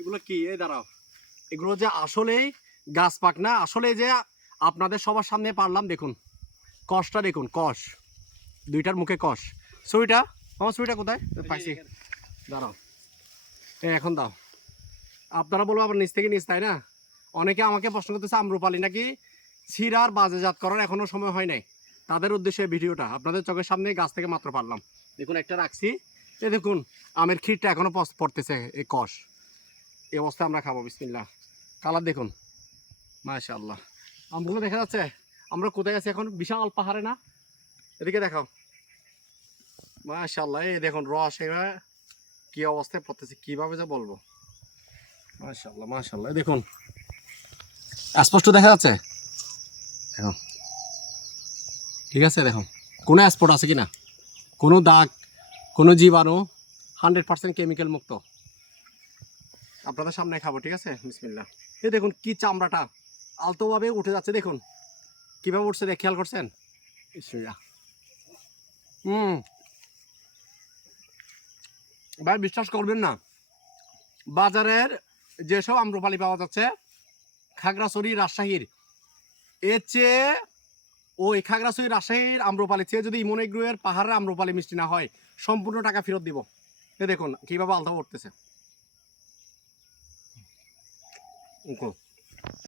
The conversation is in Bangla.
এগুলো কি? এই দাঁড়াও, এগুলো যে আসলেই গাছ পাক না, আসলে যে আপনাদের সবার সামনে পারলাম। দেখুন কষটা, দেখুন কষ, দুইটার মুখে কষ। ছুরিটা আমার, ছুরিটা কোথায় পাইছি? দাঁড়াও, এখন দাও। আপনারা বলবো আবার নিচ থেকে নিচ, তাই না? অনেকে আমাকে প্রশ্ন করতেছে আম্রপালি নাকি ছিঁড়ার বাজারজাত করার এখনো সময় হয় নাই। তাদের উদ্দেশ্যে ভিডিওটা আপনাদের চোখের সামনে গাছ থেকে মাত্র পারলাম। দেখুন একটা রাখছি, এ দেখুন আমের ক্ষীরটা এখনো পড়তেছে, এই কষ। এই অবস্থায় আমরা খাবো। বিসমিল্লাহ। কালার দেখুন, মাশাআল্লাহ। আমগুলো দেখা যাচ্ছে। আমরা কোথায় আছি এখন? বিশাল পাহাড়ে না? এদিকে দেখাও। মাশাআল্লাহ, এই দেখুন রস এবার কি অবস্থায় পড়তেছে, কিভাবে যে বলবো। মাশাআল্লাহ মাশাআল্লাহ, দেখুন স্পষ্ট দেখা যাচ্ছে। দেখুন ঠিক আছে, দেখুন কোনো স্পট আছে কিনা, কোনো দাগ, কোনো জীবাণু, 100% কেমিক্যাল মুক্ত। আপনাদের সামনে খাবো, ঠিক আছে? বিসমিল্লাহ। এই দেখুন কি চামড়াটা আলতোভাবে উঠে যাচ্ছে, দেখুন কিভাবে উঠছে, দেখ খেয়াল করছেন? ভাই বিশ্বাস করবেন না, বাজারের যেসব আম্রপালি পাওয়া যাচ্ছে খাগড়াছড়ি রাজশাহীর, এর চেয়ে ওই খাগড়াছড়ি রাজশাহীর আম্রপালি চেয়ে যদি ইমন এগ্রোয়ের পাহাড়ের আম্রপালি মিষ্টি না হয়, সম্পূর্ণ টাকা ফেরত দিব। এ দেখুন কিভাবে আলতা উঠতেছে।